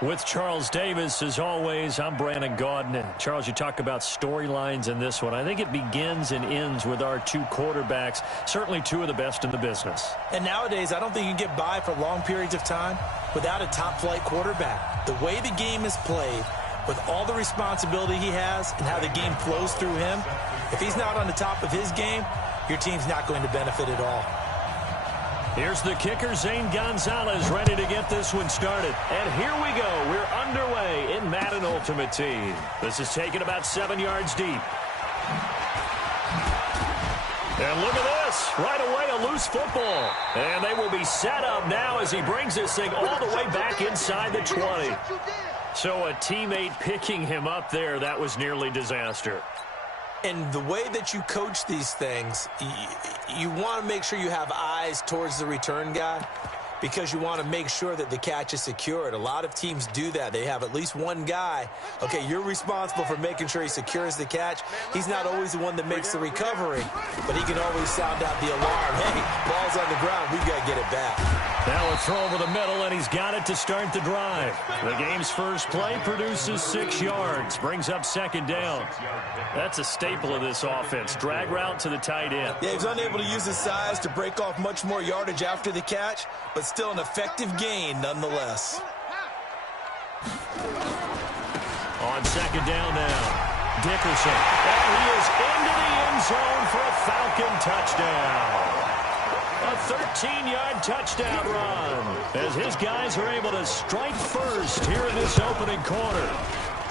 With Charles Davis, as always, I'm Brandon Gaudin. Charles, you talk about storylines in this one. I think it begins and ends with our two quarterbacks, certainly two of the best in the business. And nowadays, I don't think you can get by for long periods of time without a top-flight quarterback. The way the game is played, with all the responsibility he has and how the game flows through him, if he's not on the top of his game, your team's not going to benefit at all. Here's the kicker, Zane Gonzalez, ready to get this one started. And here we go. We're underway in Madden Ultimate Team. This is taken about 7 yards deep. And look at this. Right away, a loose football. And they will be set up now as he brings this thing all the way back inside the 20. So a teammate picking him up there, that was nearly disaster. And the way that you coach these things, you want to make sure you have eyes towards the return guy because you want to make sure that the catch is secured. A lot of teams do that. They have at least one guy. Okay, you're responsible for making sure he secures the catch. He's not always the one that makes the recovery, but he can always sound out the alarm. Hey, ball's on the ground. We've got to get it back. Now a throw over the middle, and he's got it to start the drive. The game's first play produces 6 yards, brings up second down. That's a staple of this offense. Drag route to the tight end. Yeah, he's unable to use his size to break off much more yardage after the catch, but still an effective gain nonetheless. On second down now, Dickerson. And he is into the end zone for a Falcon touchdown. A 13-yard touchdown run as his guys are able to strike first here in this opening quarter.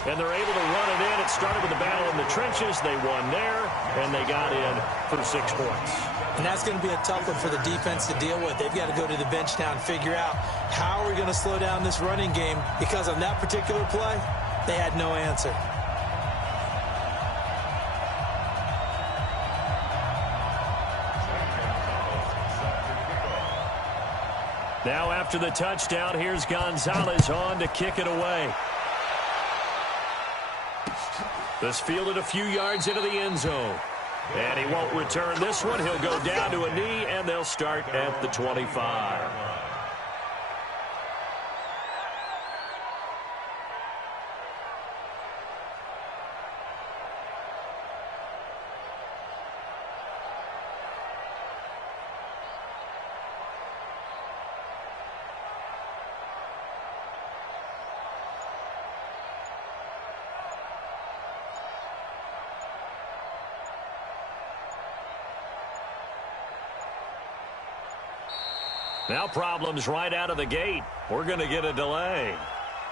And they're able to run it in. It started with the battle in the trenches. They won there, and they got in for 6 points. And that's going to be a tough one for the defense to deal with. They've got to go to the bench now and figure out how are we going to slow down this running game, because on that particular play, they had no answer. Now after the touchdown, here's Gonzalez on to kick it away. This fielded a few yards into the end zone. And he won't return this one. He'll go down to a knee, and they'll start at the 25. Now problems right out of the gate. We're going to get a delay.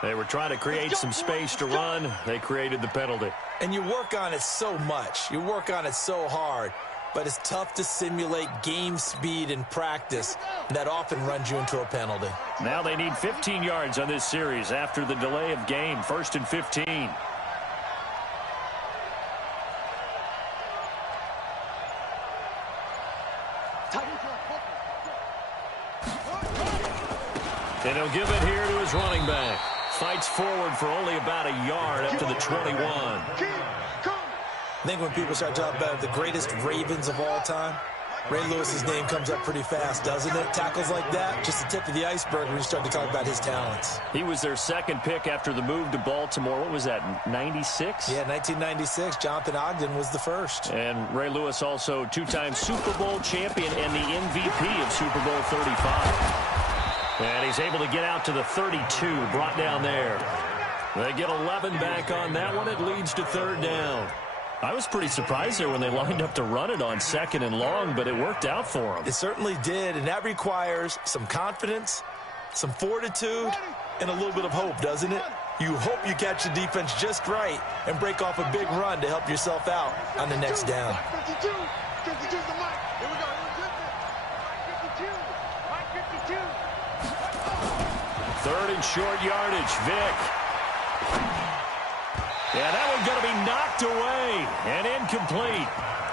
They were trying to create some space to run. They created the penalty. And you work on it so much. You work on it so hard. But it's tough to simulate game speed in practice. That often runs you into a penalty. Now they need 15 yards on this series after the delay of game. 1st and 15. And he'll give it here to his running back. Fights forward for only about a yard up to the 21. I think when people start talking about the greatest Ravens of all time, Ray Lewis's name comes up pretty fast, doesn't it? Tackles like that, just the tip of the iceberg when you start to talk about his talents. He was their second pick after the move to Baltimore. What was that, 96? Yeah, 1996. Jonathan Ogden was the first. And Ray Lewis also two-time Super Bowl champion and the MVP of Super Bowl 35. And he's able to get out to the 32, brought down there. They get 11 back on that one. It leads to 3rd down. I was pretty surprised there when they lined up to run it on 2nd and long, but it worked out for them. It certainly did, and that requires some confidence, some fortitude, and a little bit of hope, doesn't it? You hope you catch the defense just right and break off a big run to help yourself out on the next down. 3rd and short yardage. Vick. Yeah, that one's going to be knocked away and incomplete.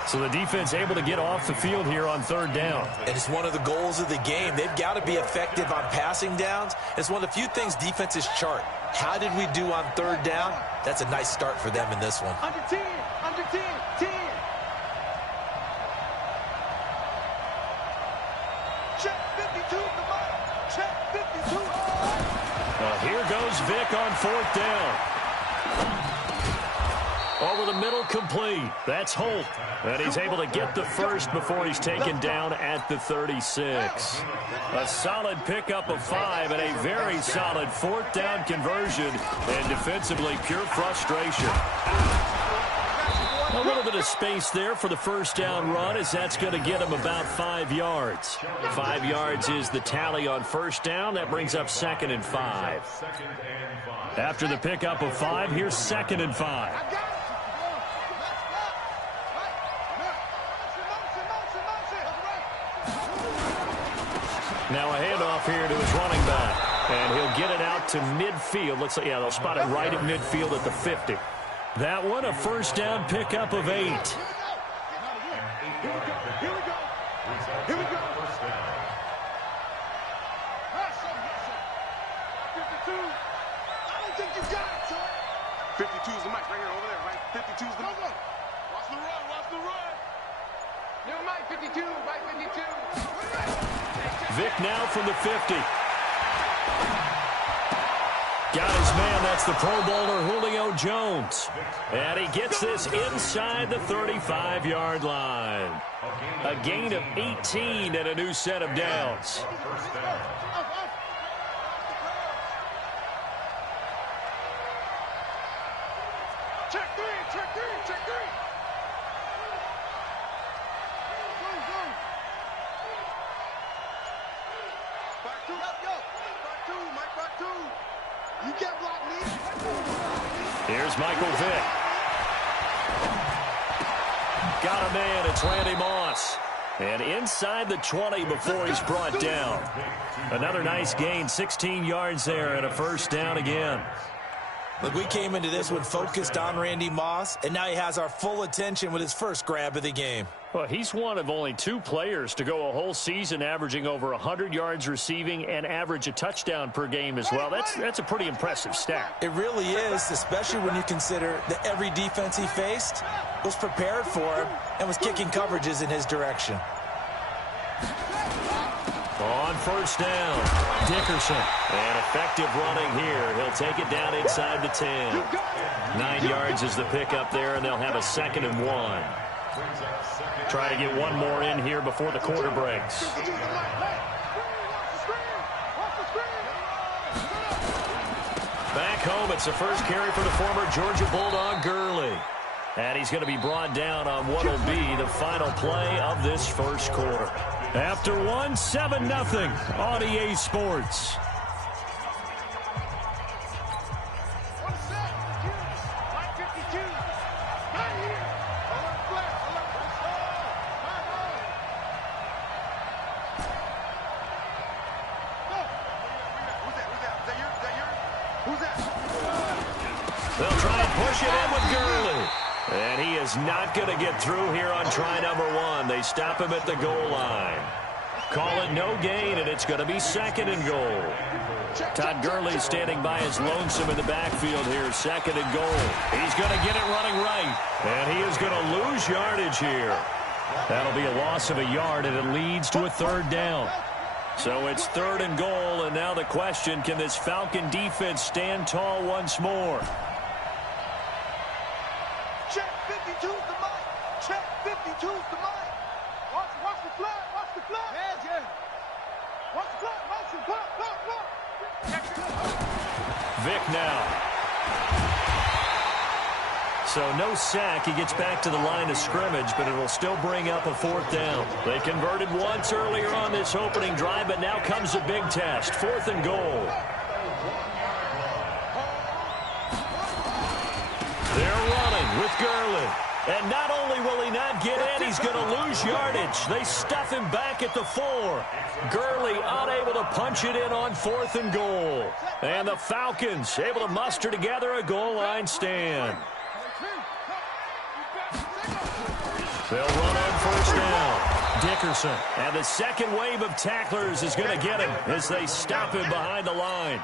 So the defense able to get off the field here on 3rd down. And it's one of the goals of the game. They've got to be effective on passing downs. It's one of the few things defenses chart. How did we do on 3rd down? That's a nice start for them in this one. Under 10, 10. Check 52, check 52. Here goes Vic on 4th down. Over the middle, complete. That's Holt. And he's able to get the first before he's taken down at the 36. A solid pickup of 5 and a very solid 4th down conversion. And defensively, pure frustration. A little bit of space there for the first down run, as that's going to get him about 5 yards. 5 yards is the tally on first down. That brings up 2nd and 5. After the pickup of 5, here's 2nd and 5. Now a handoff here to his running back. And he'll get it out to midfield. Looks like, yeah, they'll spot it right at midfield at the 50. That one, a first down pickup of 8. Here we go. Here we go. 52. I don't think you got it, son. 52 is the mic right here, over there, right? 52 is the mic. Watch the run, watch the run. New mic, 52, right 52. Vic now from the 50. Got his man. That's the Pro Bowler Julio Jones. And he gets this inside the 35-yard line. A gain of 18 and a new set of downs. Check three, check three, check three. Back two, back two, Mike, back two. You can't block me. Here's Michael Vick. Got a man. It's Randy Moss. And inside the 20 before he's brought down. Another nice gain, 16 yards there and a first down again. Look, we came into this one focused on Randy Moss, and now he has our full attention with his first grab of the game. Well, he's one of only 2 players to go a whole season averaging over 100 yards receiving and average a touchdown per game as well. That's a pretty impressive stat. It really is, especially when you consider that every defense he faced was prepared for him and was kicking coverages in his direction. On first down, Dickerson. And effective running here. He'll take it down inside the 10. 9 yards is the pickup there, and they'll have a 2nd and 1. Try to get one more in here before the quarter breaks. Back home, it's the first carry for the former Georgia Bulldog, Gurley. And he's going to be brought down on what will be the final play of this first quarter. After 1, 7-0 on EA Sports. They'll try and push it in with Gurley. And he is not going to get through here on try number 1. They stop him at the goal line. Call it no gain, and it's going to be 2nd and goal. Todd Gurley standing by his lonesome in the backfield here, 2nd and goal. He's going to get it running right, and he is going to lose yardage here. That'll be a loss of a yard, and it leads to a 3rd down. So it's 3rd and goal, and now the question, can this Falcon defense stand tall once more? Check 52's the mic. Check 52's the mic. Watch the flag. Watch the flag. Yeah. Watch the flag. Watch the flag. Vic now. So no sack. He gets back to the line of scrimmage, but it'll still bring up a 4th down. They converted once earlier on this opening drive, but now comes a big test. 4th and goal. They're running with Gurley. And not only will he not get in, he's going to lose yardage. They stuff him back at the 4. Gurley unable to punch it in on 4th and goal. And the Falcons able to muster together a goal line stand. They'll run on first down. Dickerson. And the second wave of tacklers is going to get him as they stop him behind the line.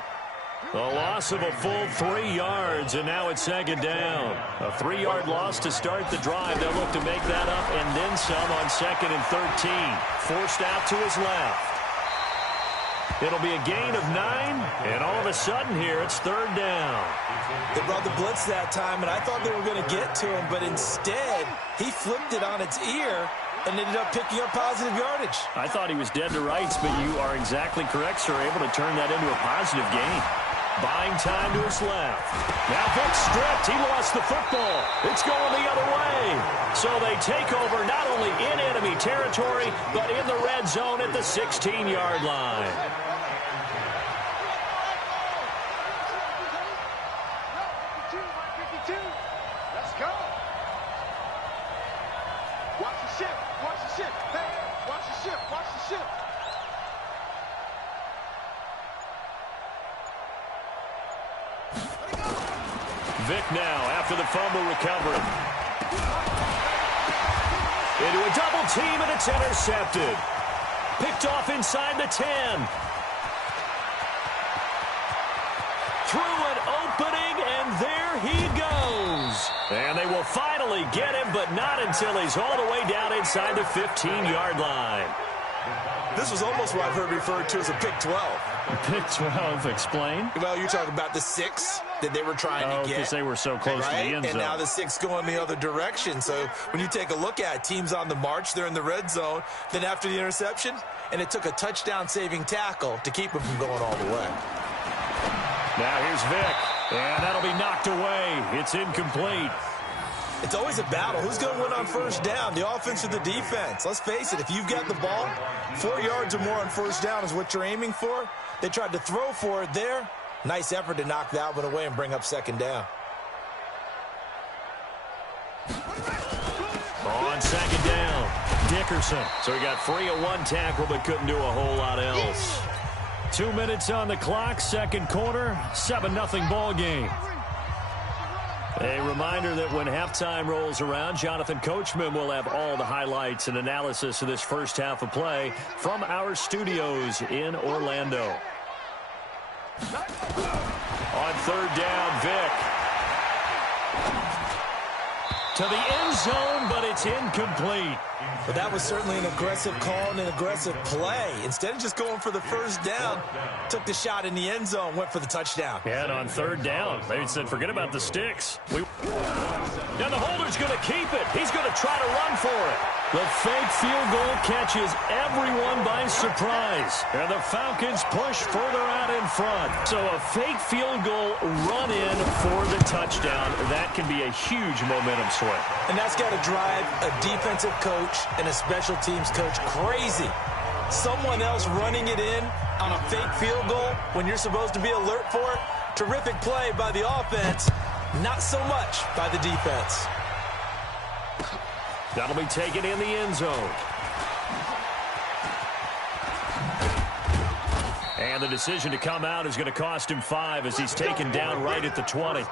A loss of a full 3 yards, and now it's 2nd down. A 3-yard loss to start the drive. They'll look to make that up and then some on 2nd and 13. Forced out to his left. It'll be a gain of 9, and all of a sudden here, it's 3rd down. They brought the blitz that time, and I thought they were going to get to him, but instead, he flipped it on its ear and ended up picking up positive yardage. I thought he was dead to rights, but you are exactly correct, sir, able to turn that into a positive gain. Buying time to his left. Now Vic stripped. He lost the football. It's going the other way. So they take over not only in enemy territory, but in the red zone at the 16-yard line. Let's go. Watch the shift. Watch the shift. Hey, watch the shift. Watch the shift. Vic now after the fumble recovery. Into a double team, and it's intercepted. Picked off inside the 10. Through an opening, and there he goes. And they will finally get him, but not until he's all the way down inside the 15-yard line. This was almost what I've heard referred to as a pick 12. Pick 12, explain. Well, you're talking about the 6 that they were trying to get. Because they were so close to the end zone. And now the 6 going the other direction. So when you take a look at it, teams on the march, they're in the red zone. Then after the interception, and it took a touchdown-saving tackle to keep him from going all the way. Now here's Vic, and that'll be knocked away. It's incomplete. It's always a battle. Who's going to win on first down, the offense or the defense? Let's face it, if you've got the ball, 4 yards or more on first down is what you're aiming for. They tried to throw for it there. Nice effort to knock that one away and bring up 2nd down. On 2nd down, Dickerson. So he got free of 1 tackle but couldn't do a whole lot else. 2 minutes on the clock, 2nd quarter, 7-0 ball game. A reminder that when halftime rolls around, Jonathan Coachman will have all the highlights and analysis of this first half of play from our studios in Orlando. On 3rd down, Vic. To the end zone, but it's incomplete. But that was certainly an aggressive call and an aggressive play. Instead of just going for the first down, took the shot in the end zone, went for the touchdown. Yeah, and on 3rd down, they said, forget about the sticks. Now the holder's going to keep it. He's going to try to run for it. The fake field goal catches everyone by surprise. And the Falcons push further out in front. So a fake field goal run in for the touchdown. That can be a huge momentum swing. And that's got to drive a defensive coach and a special teams coach crazy. Someone else running it in on a fake field goal when you're supposed to be alert for it. Terrific play by the offense, not so much by the defense. That'll be taken in the end zone. And the decision to come out is going to cost him 5 as he's taken down right at the 20.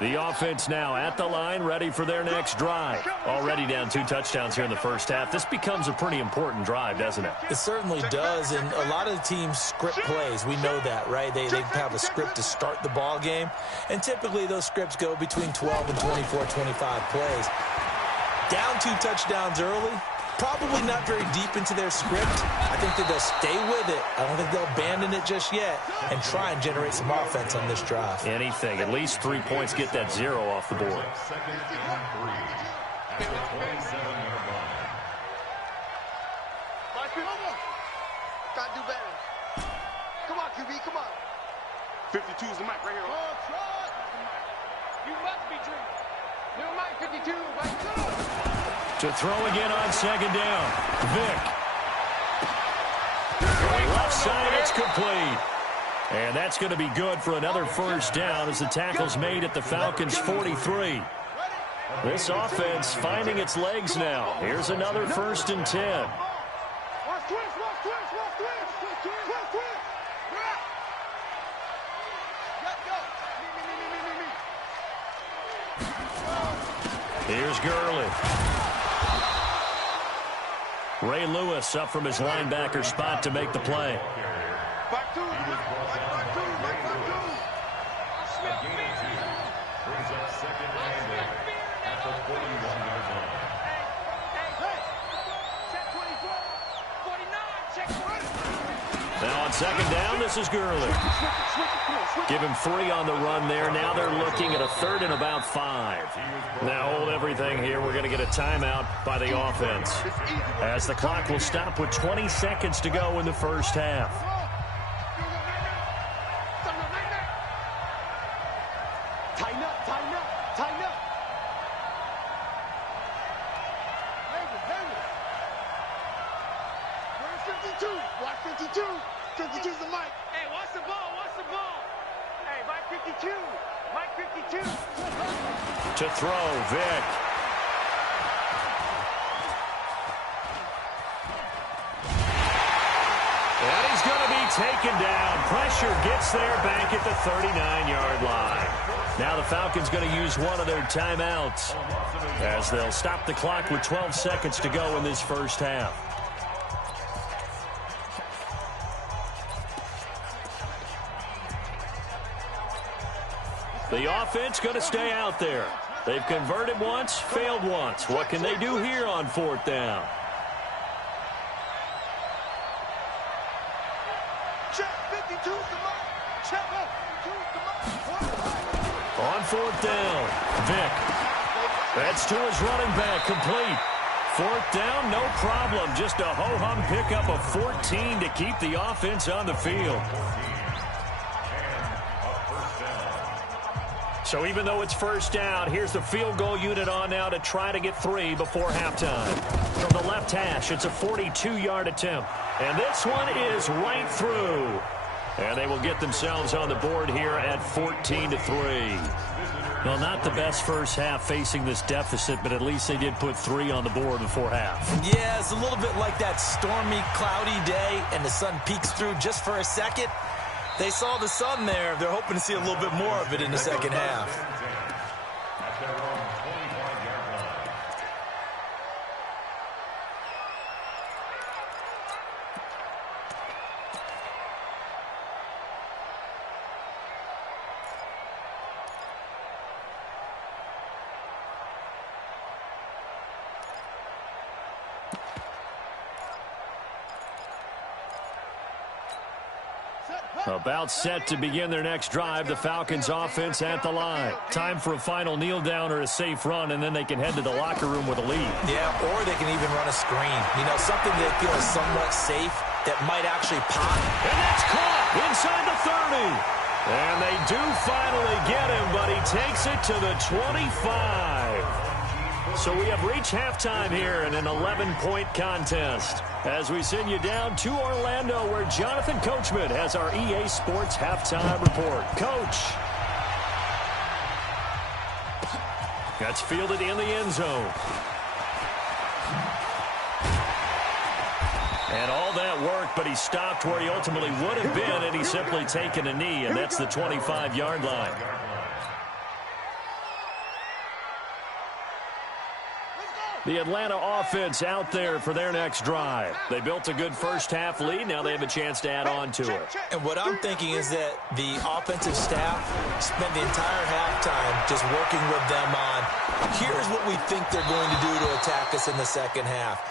The offense now at the line, ready for their next drive. Already down 2 touchdowns here in the first half. This becomes a pretty important drive, doesn't it? It certainly does, and a lot of the teams script plays. We know that, right? They have a script to start the ball game, and typically those scripts go between 12 and 24, 25 plays. Down 2 touchdowns early, probably not very deep into their script. I think that they'll stay with it. I don't think they'll abandon it just yet and try and generate some offense on this drive. Anything. At least 3 points, get that 0 off the board. Gotta do better. Come on, QB, come on. 52 is the mic right here. You must be dreaming. New mic 52, right there. To throw again on 2nd down. Vic. Left side, it's complete. And that's going to be good for another first down as the tackle's made at the Falcons' 43. This offense finding its legs now. Here's another 1st and 10. Here's Gurley. Ray Lewis up from his linebacker spot to make the play. Now on second down, this is Gurley. Give him 3 on the run there. Now they're looking at a 3rd and about 5. Now hold everything here. We're going to get a timeout by the offense, as the clock will stop with 20 seconds to go in the first half. Tighten up, tighten up, tighten up. Where's 52? Watch 52. 52's the mic. Hey, watch the ball, watch the ball. Hey, Mike 52. Mike 52. To throw, Vic. And he's going to be taken down. Pressure gets there back at the 39-yard line. Now the Falcons going to use one of their timeouts, as they'll stop the clock with 12 seconds to go in this first half. The offense going to stay out there. They've converted once, failed once. What can they do here on 4th down? Check 52's the mic. Check 52's the mic. On 4th down, Vic. That's to his running back, complete. 4th down, no problem. Just a ho-hum pickup of 14 to keep the offense on the field. So even though it's first down, here's the field goal unit on now to try to get 3 before halftime. From the left hash, it's a 42-yard attempt. And this one is right through. And they will get themselves on the board here at 14-3. Well, not the best first half facing this deficit, but at least they did put 3 on the board before half. Yeah, it's a little bit like that stormy, cloudy day, and the sun peeks through just for a second. They saw the sun there. They're hoping to see a little bit more of it in the second half. About set to begin their next drive. The Falcons offense at the line. Time for a final kneel down or a safe run, and then they can head to the locker room with a lead. Yeah, or they can even run a screen. You know, something they feel is somewhat safe that might actually pop. And that's caught inside the 30. And they do finally get him, but he takes it to the 25. So we have reached halftime here in an 11-point contest, as we send you down to Orlando, where Jonathan Coachman has our EA Sports halftime report. Coach. That's fielded in the end zone. And all that work, but he stopped where he ultimately would have been, and he's simply taken a knee, and that's the 25-yard line. The Atlanta offense out there for their next drive. They built a good first-half lead. Now they have a chance to add on to it. And what I'm thinking is that the offensive staff spent the entire halftime just working with them on, here's what we think they're going to do to attack us in the second half.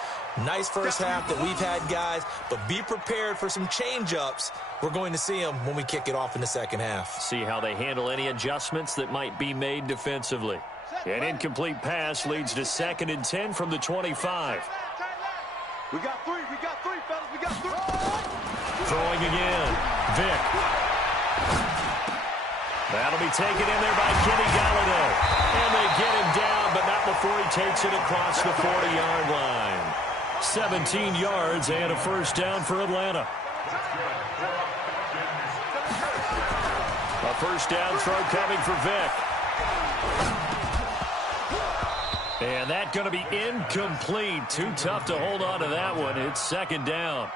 Nice first half that we've had, guys, but be prepared for some change-ups. We're going to see them when we kick it off in the second half. See how they handle any adjustments that might be made defensively. An incomplete pass leads to 2nd and 10 from the 25. We got 3, fellas, we got 3. Throwing again, Vic. That'll be taken in there by Kenny Galladay. And they get him down, but not before he takes it across the 40-yard line. 17 yards and a first down for Atlanta. A first down throw coming for Vic. And that's going to be incomplete. Too tough to hold on to that one. It's 2nd down.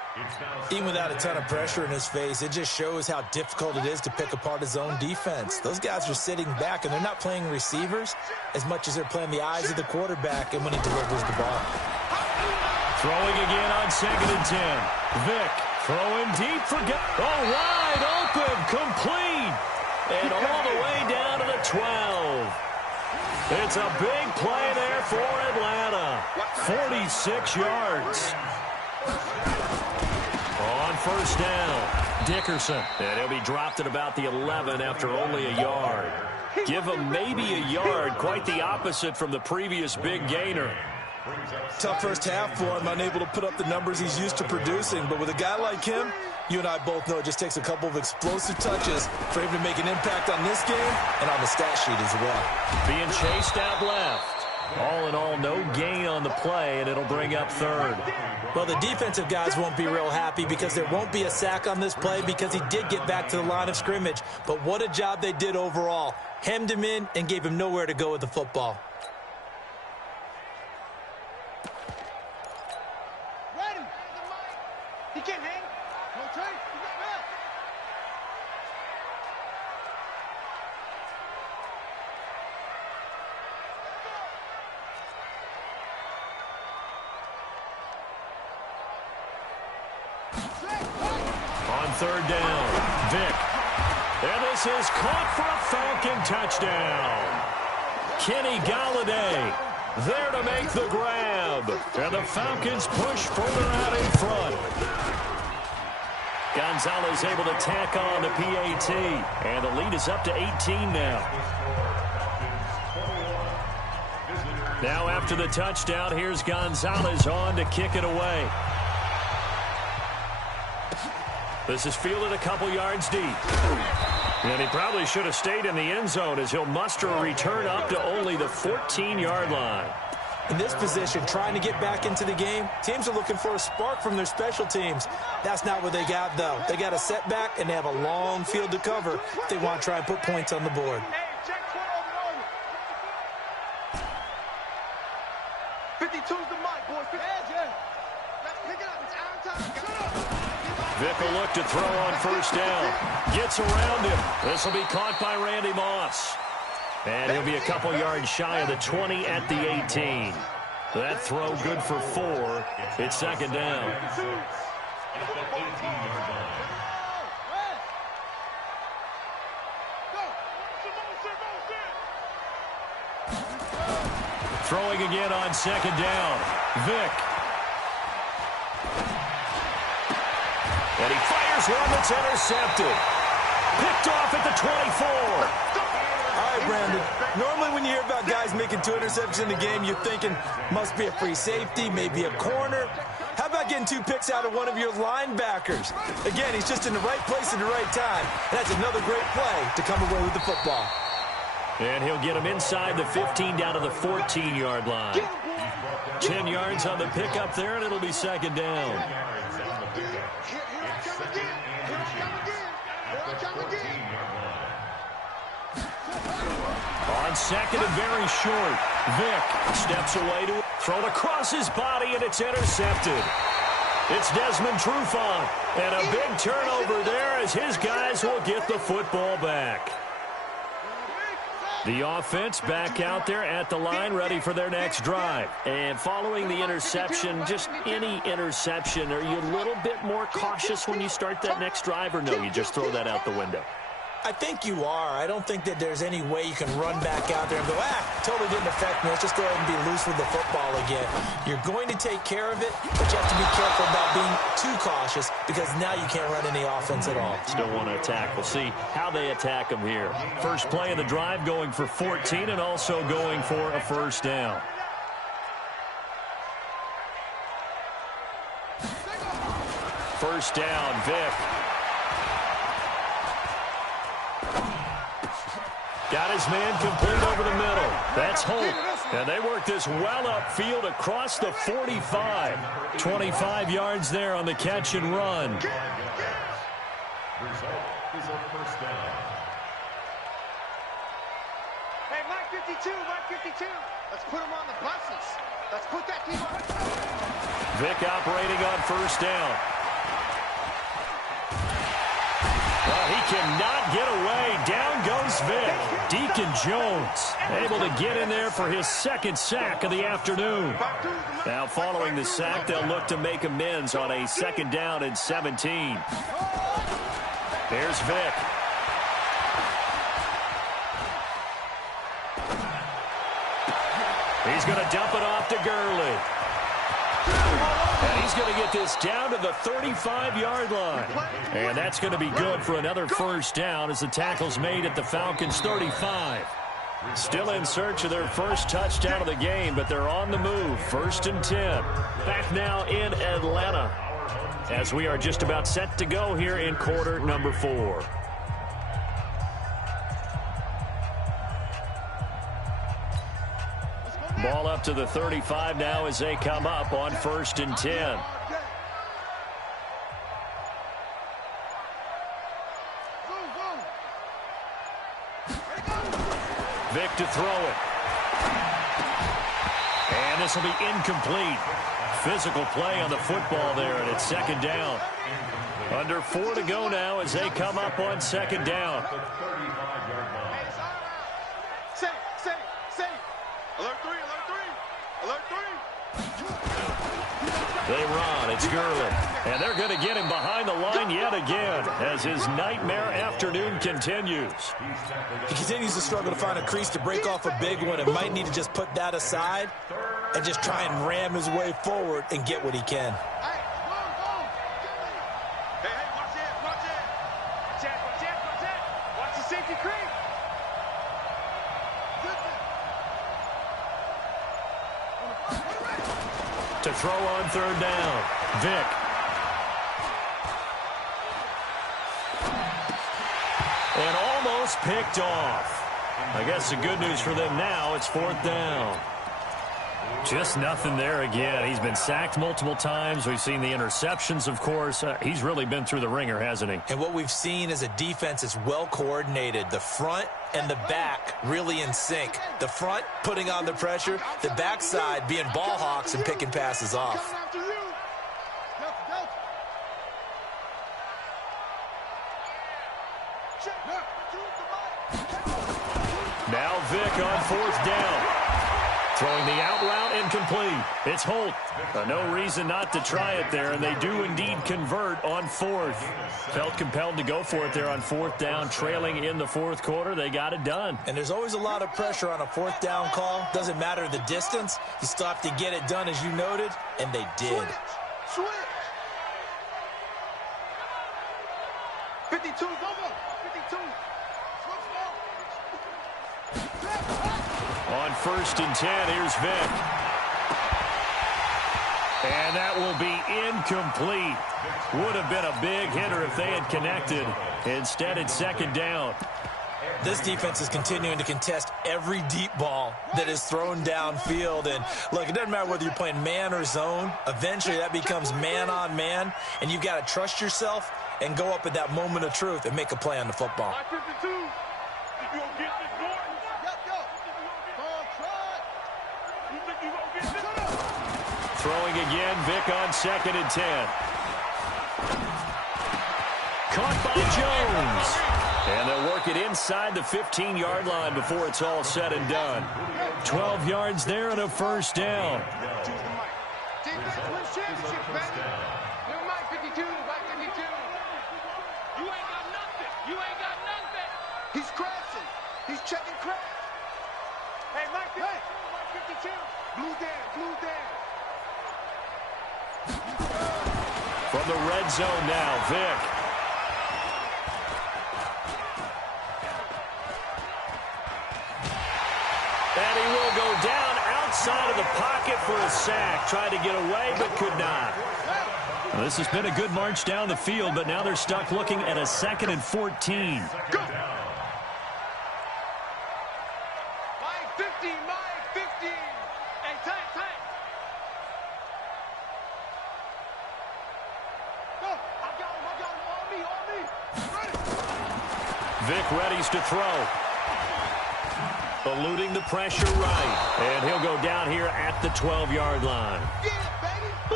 Even without a ton of pressure in his face, it just shows how difficult it is to pick apart his own defense. Those guys are sitting back, and they're not playing receivers as much as they're playing the eyes of the quarterback and when he delivers the ball. Throwing again on 2nd and 10. Vic throwing deep for wide open, complete. And all the way down to the 12. It's a big play there for Atlanta. 46 yards. On first down, Dickerson. And he'll be dropped at about the 11 after only a yard. Give him maybe a yard, quite the opposite from the previous big gainer. Tough first half for him, unable to put up the numbers he's used to producing. But with a guy like him, you and I both know it just takes a couple of explosive touches for him to make an impact on this game and on the stat sheet as well. Being chased out left. All in all, no gain on the play, and it'll bring up third. Well, the defensive guys won't be real happy because there won't be a sack on this play because he did get back to the line of scrimmage. But what a job they did overall. Hemmed him in and gave him nowhere to go with the football. He can't hang. No trade. You got back. On third down, Vick. And this is caught for a Falcon touchdown. Kenny Galladay there to make the grab. And the Falcons push further out in front. Gonzalez able to tack on the PAT. And the lead is up to 18 now. Now after the touchdown, here's Gonzalez on to kick it away. This is fielded a couple yards deep. And he probably should have stayed in the end zone as he'll muster a return up to only the 14-yard line. In this position, trying to get back into the game, teams are looking for a spark from their special teams. That's not what they got, though. They got a setback, and they have a long field to cover if they want to try and put points on the board. Vick will look to throw on first down. Gets around him. This will be caught by Randy Moss. And he'll be a couple yards shy of the 20 at the 18. That throw good for 4. It's second down. Throwing again on second down. Vick. And he fires one that's intercepted. Picked off at the 24. All right, Brandon. Normally when you hear about guys making 2 interceptions in the game, you're thinking must be a free safety, maybe a corner. How about getting 2 picks out of one of your linebackers? Again, he's just in the right place at the right time. And that's another great play to come away with the football. And he'll get him inside the 15 down to the 14-yard line. 10 yards on the pickup there, and it'll be second down. On second and very short, Vick steps away to throw it across his body, and it's intercepted. It's Desmond Trufant, and a big turnover there as his guys will get the football back. The offense back out there at the line, ready for their next drive. And following the interception, just any interception, are you a little bit more cautious when you start that next drive, or no, you just throw that out the window? I think you are. I don't think that there's any way you can run back out there and go, totally didn't affect me. Let's just go ahead and be loose with the football again. You're going to take care of it, but you have to be careful about being too cautious because now you can't run any offense at all. Still want to attack. We'll see how they attack them here. First play of the drive going for 14 and also going for a first down. First down, Vick. Got his man complete over the middle. That's Holt. And they work this well upfield across the 45. 25 yards there on the catch and run. Hey, Mike 52, Mike 52. Let's put him on the buses. Let's put that team on. Vick operating on first down. Well, he cannot get away. Down goes Vick. Deacon Jones able to get in there for his second sack of the afternoon. Now following the sack, they'll look to make amends on a second down and 17. There's Vick. He's going to dump it off to Gurley. And he's going to get this down to the 35-yard line. And that's going to be good for another first down as the tackle's made at the Falcons' 35. Still in search of their first touchdown of the game, but they're on the move. 1st and 10. Back now in Atlanta as we are just about set to go here in quarter number 4. Ball up to the 35 now as they come up on 1st and 10. Vic to throw it. And this will be incomplete. Physical play on the football there, and it's 2nd down. Under 4 to go now as they come up on 2nd down. They run. It's Gurley. And they're going to get him behind the line yet again as his nightmare afternoon continues. He continues to struggle to find a crease to break off a big one and might need to just put that aside and just try and ram his way forward and get what he can. To throw on 3rd down. Vic. And almost picked off. I guess the good news for them now, it's 4th down. Just nothing there again. He's been sacked multiple times. We've seen the interceptions, of course. He's really been through the ringer, hasn't he? And what we've seen is a defense that's well coordinated. The front and the back really in sync. The front putting on the pressure, the backside being ball hawks and picking passes off. Now Vic on 4th down. Throwing the out route incomplete. It's Holt. No reason not to try it there, and they do indeed convert on 4th. Felt compelled to go for it there on 4th down, trailing in the 4th quarter. They got it done. And there's always a lot of pressure on a 4th down call. Doesn't matter the distance. You still have to get it done, as you noted, and they did. Switch. 52, go, go. 52. On 1st and 10, here's Vic. And that will be incomplete. Would have been a big hitter if they had connected. Instead, it's 2nd down. This defense is continuing to contest every deep ball that is thrown downfield. And, look, it doesn't matter whether you're playing man or zone. Eventually, that becomes man on man. And you've got to trust yourself and go up at that moment of truth and make a play on the football. Throwing again, Vic on 2nd and 10. Caught by Jones. And they'll work it inside the 15-yard line before it's all said and done. 12 yards there and a 1st down. Defense wins championships, baby. Never mind 52, Mike 52. You ain't got nothing. You ain't got nothing. He's crashing. He's checking crash. Hey, Mike 52, Mike 52. Blue down, blue down. From the red zone now, Vic. And he will go down outside of the pocket for a sack. Tried to get away, but could not. Well, this has been a good march down the field, but now they're stuck looking at a 2nd and 14. Go! Mike 50, Mike 50. Hey, tight. Go! I got him, on me. Ready? Vic readies to throw. Eluding the pressure right. And he'll go down here at the 12-yard line.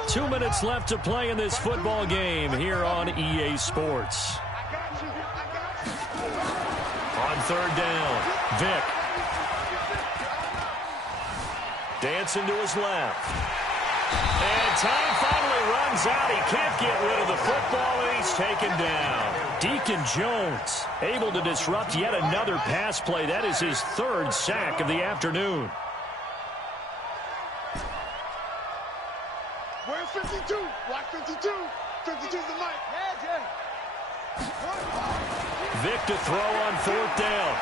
2 minutes left to play in this football game here on EA Sports. On 3rd down, Vic. Dancing to his left. And time finally runs out. He can't get rid of the football, and he's taken down. Deacon Jones able to disrupt yet another pass play. That is his 3rd sack of the afternoon. Where's 52? Watch 52. 52's the mic. Vic to throw on 4th down.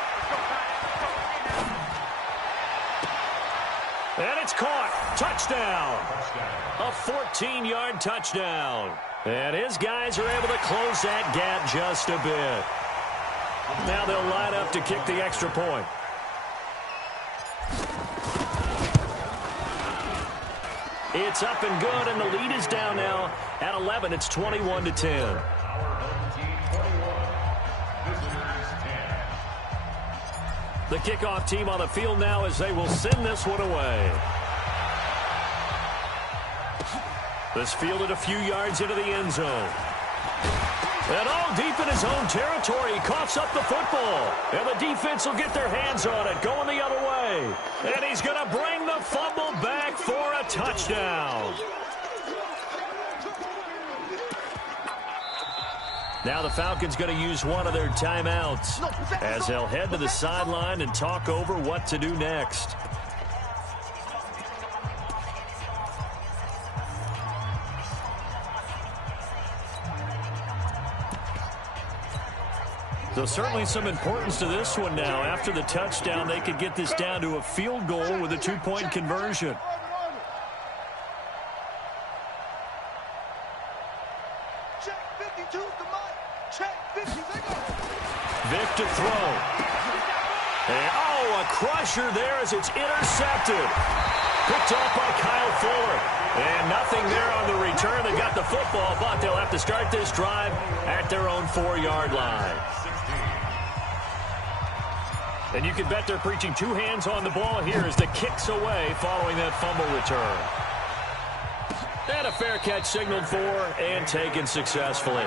And it's caught. Touchdown. A 14-yard touchdown. And his guys are able to close that gap just a bit. Now they'll line up to kick the extra point. It's up and good, and the lead is down now at 11. It's 21-10. The kickoff team on the field now as they will send this one away. This fielded a few yards into the end zone. And all deep in his own territory, he coughs up the football. And the defense will get their hands on it, going the other way. And he's going to bring the fumble back for a touchdown. Now the Falcons going to use one of their timeouts as they'll head to the sideline and talk over what to do next. So certainly some importance to this one now. After the touchdown, they could get this down to a field goal with a 2-point conversion. Vic to throw. And, a crusher there as it's intercepted. Picked off by Kyle Fuller. And nothing there on the return. They got the football, but they'll have to start this drive at their own 4-yard line. And you can bet they're preaching two hands on the ball here as the kick's away following that fumble return. And a fair catch signaled for and taken successfully.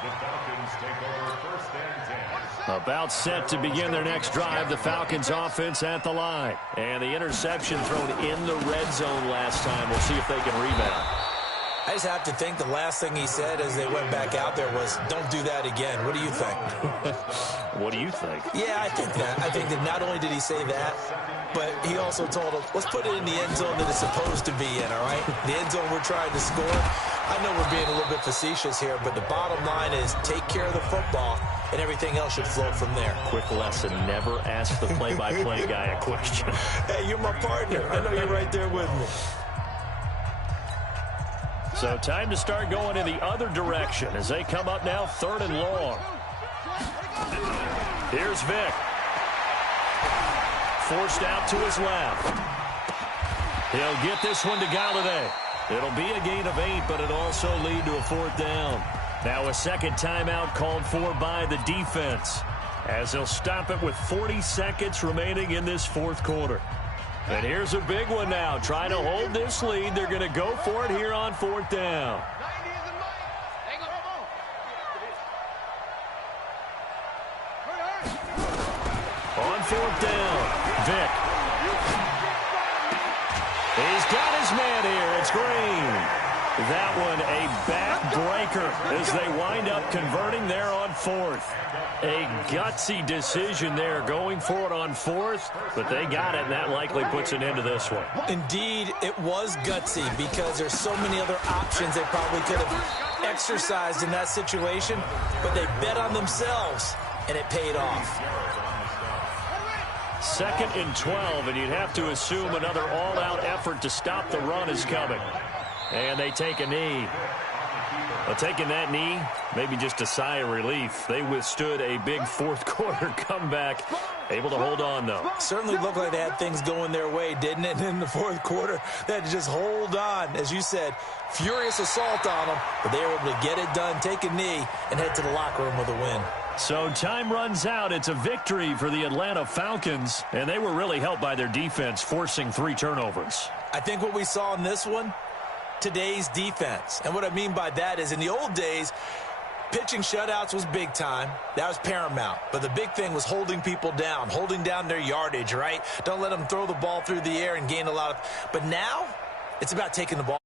The Falcons take over 1st and 10. About set to begin their next drive, the Falcons offense at the line. And the interception thrown in the red zone last time. We'll see if they can rebound. I just have to think the last thing he said as they went back out there was, don't do that again. What do you think? What do you think? Yeah, I think that. I think that not only did he say that, but he also told them, let's put it in the end zone that it's supposed to be in, all right? The end zone we're trying to score. I know we're being a little bit facetious here, but the bottom line is take care of the football, and everything else should flow from there. Quick lesson, never ask the play-by-play guy a question. Hey, you're my partner. I know you're right there with me. So time to start going in the other direction as they come up now 3rd and long. Here's Vic. Forced out to his left. He'll get this one to Galladay. It'll be a gain of 8, but it'll also lead to a 4th down. Now a second timeout called for by the defense as they'll stop it with 40 seconds remaining in this 4th quarter. And here's a big one now. Trying to hold this lead. They're going to go for it here on 4th down. On 4th down, Vic. He's got his man here. It's Green. That one a backbreaker as they wind up converting there on 4th. A gutsy decision there going for it on 4th, but they got it, and that likely puts an end to this one. Indeed, it was gutsy because there's so many other options they probably could have exercised in that situation, but they bet on themselves, and it paid off. 2nd and 12, and you'd have to assume another all-out effort to stop the run is coming. And they take a knee. Well, taking that knee, maybe just a sigh of relief. They withstood a big 4th quarter comeback. Able to hold on, though. Certainly looked like they had things going their way, didn't it? In the 4th quarter, they had to just hold on. As you said, furious assault on them, but they were able to get it done, take a knee, and head to the locker room with a win. So time runs out. It's a victory for the Atlanta Falcons, and they were really helped by their defense, forcing 3 turnovers. I think what we saw in this one, today's defense. And what I mean by that is in the old days, pitching shutouts was big time. That was paramount. But the big thing was holding people down, holding down their yardage, right? Don't let them throw the ball through the air and gain a lot of. But now, it's about taking the ball.